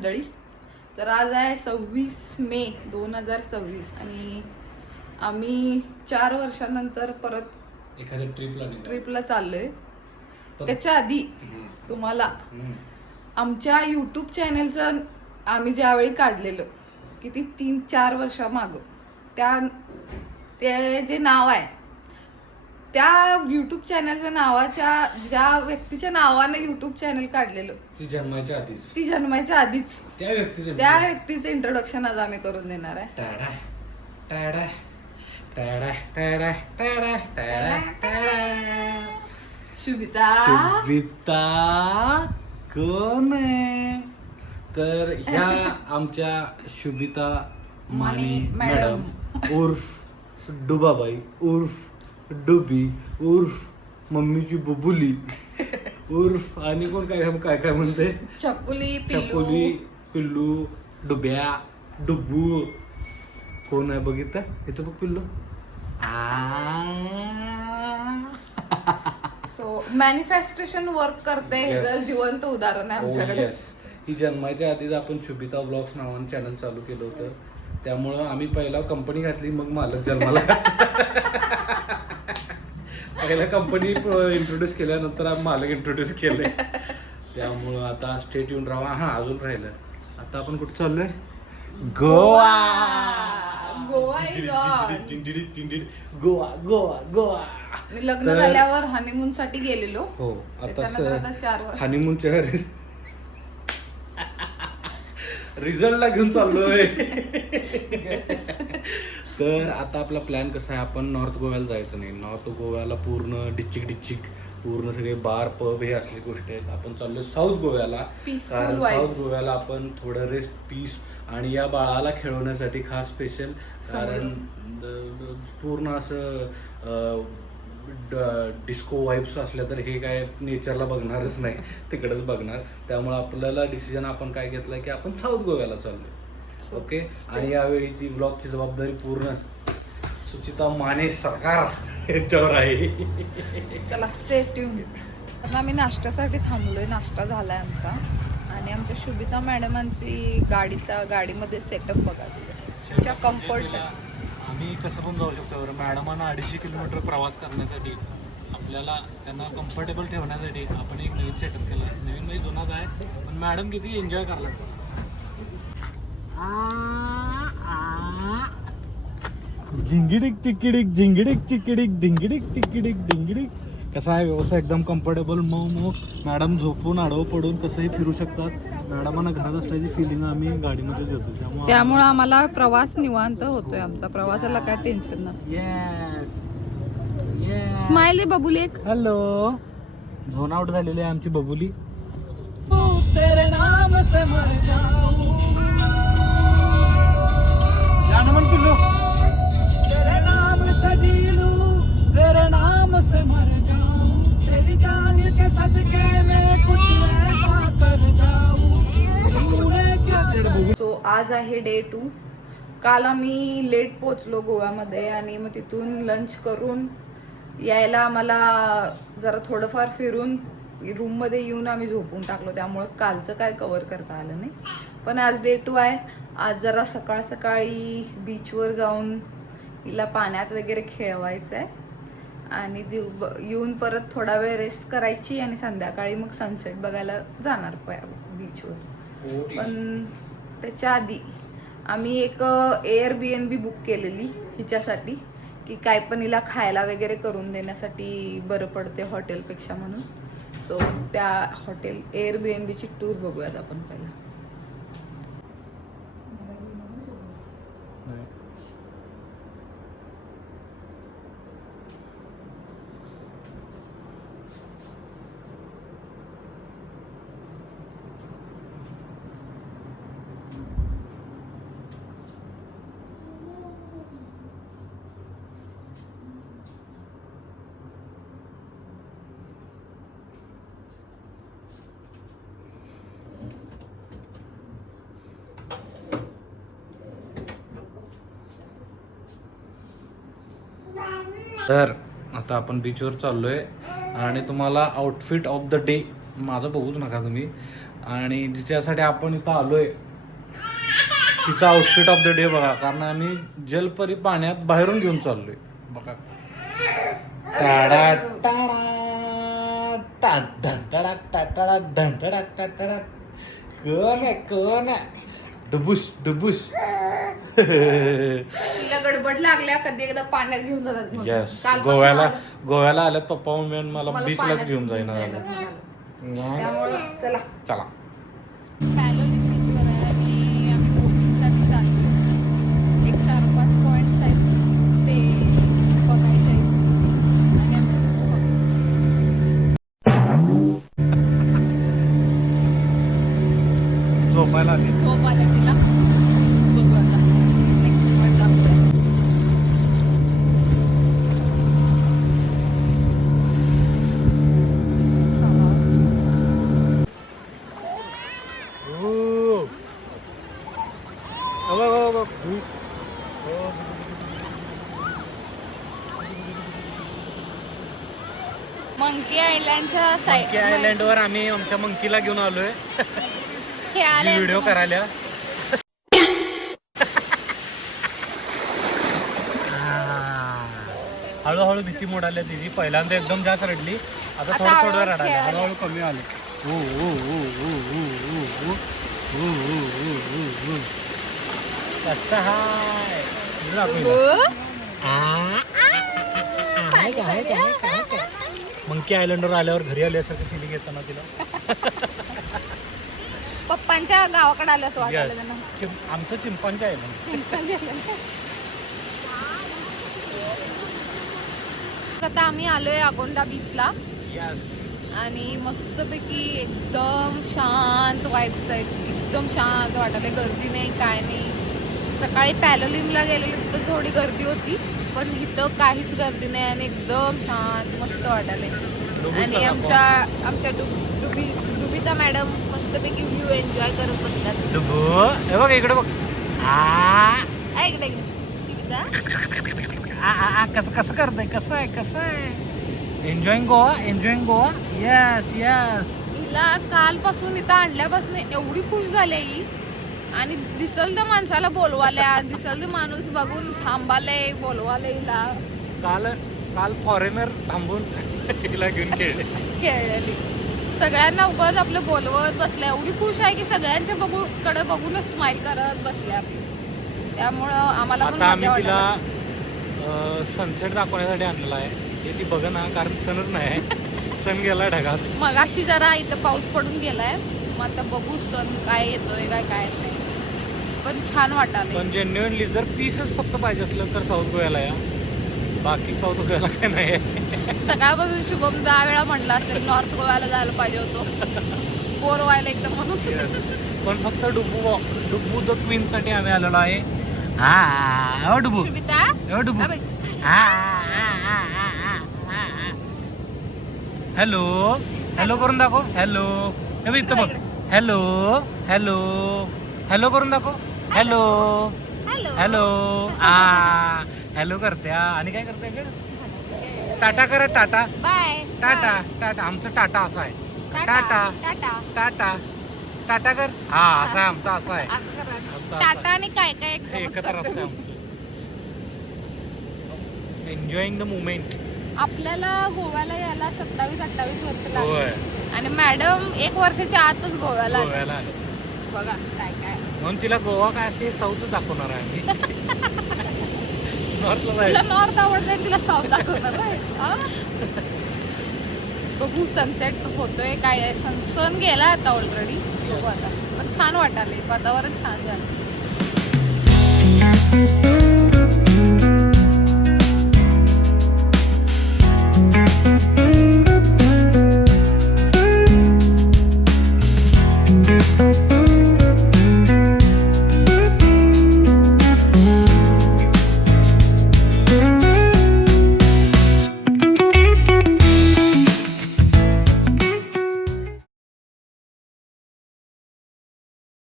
मंडळी. तर आज आहे 26 मे 2026 आणि आम्ही 4 वर्षानंतर परत एखाद्या ट्रिपला चाललोय. त्याच्या आधी तुम्हाला आमच्या यूट्यूब चॅनलचं आम्ही ज्यावेळी काढलेलं किती 3-4 वर्षा माग ते जे नाव आहे त्या युट्यूब चॅनलच्या नावाच्या ज्या व्यक्तीच्या नावानं युट्यूब चॅनल काढलेलं ती जन्मायच्या आधीच त्या व्यक्तीचं इंट्रोडक्शन आज आम्ही करून देणार आहे. शुभिता कोण आहे? तर ह्या आमच्या शुभिता माने मॅडम उर्फ डुबाबाई उर्फ डुबी उर्फ मम्मीची बुबुली उर्फ आणि कोण काय काय म्हणते चकुली पिल्लू डुब्या डुबू कोण आहे बघितलं इथं बघ पिल्लू सो मॅनिफेस्टेशन वर्क करते हे जिवंत उदाहरण आहे आमच्याकडे. ही जन्माच्या आधीच आपण शुभिता ब्लॉग्स नावानं चॅनल चालू केलं होतं. त्यामुळं आम्ही पहिला कंपनी घातली मग मालक जन्माला पहिला कंपनी इंट्रोड्यूस केल्यानंतर आम्ही मालक इंट्रोड्यूस केले. त्यामुळं आता स्टेट येऊन राहा. हा अजून राहिलं. आता आपण कुठे चाललोय? गोवा. मी लग्न झाल्यावर हनीमून साठी गेलेलो. हो आता 4 वर्ष हनीमूनच्या रिझल्टला घेऊन चाललोय. तर आता आपला प्लॅन कसा आहे, आपण नॉर्थ गोव्याला जायचं नाही. नॉर्थ गोव्याला पूर्ण डिचिक पूर्ण सगळे बार पब हे असली गोष्टी आहेत. आपण चाललोय साऊथ गोव्याला. कारण साऊथ गोव्याला आपण थोडं रेस्ट पीस आणि या बाळाला खेळवण्यासाठी खास स्पेशल. कारण पूर्ण असं डिस्को वाईब्स असल्या तर हे काय नेचरला बघणारच नाही, तिकडेच बघणार. त्यामुळे आपल्याला डिसिजन आपण काय घेतलं की आपण साऊथ गोव्याला चाललोय. ओके. आणि यावेळीची ब्लॉगची जबाबदारी पूर्ण सुचिता माने सरकार यांच्यावर आहे. चला स्टे ट्यून. आता आम्ही नाश्त्यासाठी थांबलोय. नाश्ता झालाय आमचा आणि आमच्या शुभिता मॅडमांची गाडीमध्ये सेटअप बघा तुमच्या कम्फर्टसाठी. आम्ही कसं पण जाऊ शकतो. मॅडमांना 250 किलोमीटर प्रवास करण्यासाठी आपल्याला त्यांना कम्फर्टेबल ठेवण्यासाठी आपण एक नवीन सेटअप केला आहे. नवीन म्हणजे जुनाच आहे पण मॅडम किती एन्जॉय करायला लागतात. झिंगिडिक टिकिडिक झिंगिडिक चिकिडिक ढिंगिडिक टिकिडिक ढिंगिडिक. कसा आहे व्यवस्था एकदम कम्फर्टेबल. मऊ मॅडम झोपून आडवं पडून कसंही फिरू शकतात. मॅडमांना घरात असल्याची फिलिंग आम्ही गाडीमध्ये देतो. त्यामुळे आम्हाला प्रवास निवांत होतोय. आमचा प्रवासाला काय टेन्शन नसतं. स्माइल दे बबुली एक. हॅलो. झोन आउट झालेली आहे आमची बबुली. गाणं म्हण पिल्लू. सो आज आहे डे 2. काल आम्ही लेट पोचलो गोव्यामध्ये आणि मग तिथून लंच करून यायला आम्हाला जरा थोडंफार फिरून रूममध्ये येऊन आम्ही झोपून टाकलो. त्यामुळं कालचं काय कव्हर करता आलं नाही. पण आज डे 2 आहे. आज जरा सकाळी बीचवर जाऊन हिला पाण्यात वगैरे खेळवायचं आहे आणि येऊन परत थोडा वेळ रेस्ट करायची आणि संध्याकाळी मग सनसेट बघायला जाणार बीचवर. पण त्याच्या आधी आम्ही एक Airbnb बुक केलेली हिच्यासाठी की काय पण हिला खायला वगैरे करून देण्यासाठी बरं पडते हॉटेलपेक्षा म्हणून. सो त्या हॉटेल Airbnbची टूर बघूयात आपण पहिला. तर आता आपण बीचवर चाललोय आणि तुम्हाला आउटफिट ऑफ द डे माझं बघूच नका तुम्ही. आणि जिच्यासाठी आपण इथं आलोय तिचा आउटफिट ऑफ द डे बघा, कारण आम्ही जलपरी पाण्यात बाहेरून घेऊन चाललोय बघा. टाडा टाडा टाडा टाडा टाडा टाडा कोण आहे डुबुस डुबुस. तिला गडबड लागल्या कधी एकदा पाण्यात घेऊन जातात म्हणून. येस, कालपासून गोव्याला आल्यात पप्पा मम्मी आणि मला मला बीचलाच पाण्यात घेऊन जाईना जायला झालं. म्हणाले. त्यामुळे चला चला पॅलोलिम बीचवर आहे आणि आम्ही बोटिंगसाठी चाललोय. एक 4-5 पॉइंट्स आहेत ते बघायचे आहेत आणि झोपायला आली. झोप आल्या तिला. बघू आता नेक्स्ट पॉइंट दाखवूया. मंकी आयलँडच्या मंकी आयलँड वर आम्ही आमच्या मंकीला घेऊन आलोय व्हिडिओ करायला. हळूहळू भीती मोडाल्या तिची. पहिल्यांदा एकदम जास्त रडली, आता आता थोडं थोडं हळूहळू रडायला खेळायला. हळूहळू कमी आले. कसं हाय मंकी आयलंडवर आल्यावर घरी आल्यासारखं फिलिंग येतं ना तिला. पप्पांच्या गावाकडे आलं असं वाटलं Yes. त्यांना. आमचं चिंपांची आयलंड. आता आम्ही आलोय अगोंडा बीचला यस. आणि मस्तपैकी एकदम शांत वाईब्स आहेत. एकदम शांत वाटायला, गर्दी नाही काय नाही. सकाळी पॅलोलिमला गेलेलो तर थोडी गर्दी होती, पण इथं काहीच गर्दी नाही आणि एकदम शांत मस्त वाटायला. आणि आमच्या डुबिता मॅडम मस्तपैकी व्ह्यू एन्जॉय करत बसतात. डुबू हे बघ इकडे बघ. ऐक शिविता कसं कसं करतंय, कसं आहे एन्जॉईंग गोवा. Yes yes. हिला कालपासून इथं आणल्यापासून एवढी खुश झाली ही. आणि दिसल त्या माणसाला बोलवाल्या, दिसल ते माणूस बघून थांबाले बोलवाले हिला. काल फॉरेनर थांबून हिला घेऊन खेळलेली. सगळ्यांना उगाच आपलं बोलवत बसल्या. एवढी खुश आहे की सगळ्यांच्या कडे बघूनच स्माइल करत बसल्या आपली. त्यामुळं आम्हाला पण आता मजा आम्ही तिला वाटत. सनसेट दाखवण्यासाठी आणलेला आहे. हे ती बघ ना, कारण सनच नाही. सन गेला ढगात. मगाशी जरा इथं पाऊस पडून गेलाय, मग आता बघू सन काय येतोय काय नाही. पण छान वाटायला. पण जेन्युइनली जर पीसच फक्त पाहिजे असलं तर साऊथ गोव्याला या. बाकी साऊथ गोव्याला काय नाही. सकाळपासून शुभम 10 वेळा म्हणला असेल नॉर्थ गोव्याला जायला पाहिजे होतो. बोर व्हायला एकदम म्हणून. पण फक्त डुबू द क्वीन साठी आम्ही आलेलो आहे. हा डुबू सुमिता डुबू. अबे. हॅलो हॅलो करून दाखव. हॅलो हे बघ इथं बघ. हॅलो हॅलो हॅलो करून दाखव. हॅलो हॅलो हॅलो हॅलो करते. आणि काय करते ग? टाटा करा. Tata bye tata tata. आमचं टाटा असं आहे. टाटा टाटा टाटा टाटा कर. हा असा आहे आमचा. असा आहे असं करा. आमचा. टाटा आणि काय काय एकत्र असतं आमचं. Enjoying the moment. आपल्याला गोव्याला यायला 27-28 वर्ष लागली. होय, आणि मॅडम 1 वर्षाच्या आतच गोव्याला आल्या. गोव्याला आले. बघा काय काय. म्हणून तिला गोवा काय असते साऊथ दाखवणार आहे आम्ही. नॉर्थला तुला जायचं. नॉर्थ आवडतंय, तिला साऊथ दाखवणार आहे. हा? बघू सनसेट होतोय काय. सन गेला आता ऑलरेडी. बघू आता. पण छान वाटायलंय, वातावरण छान झालं.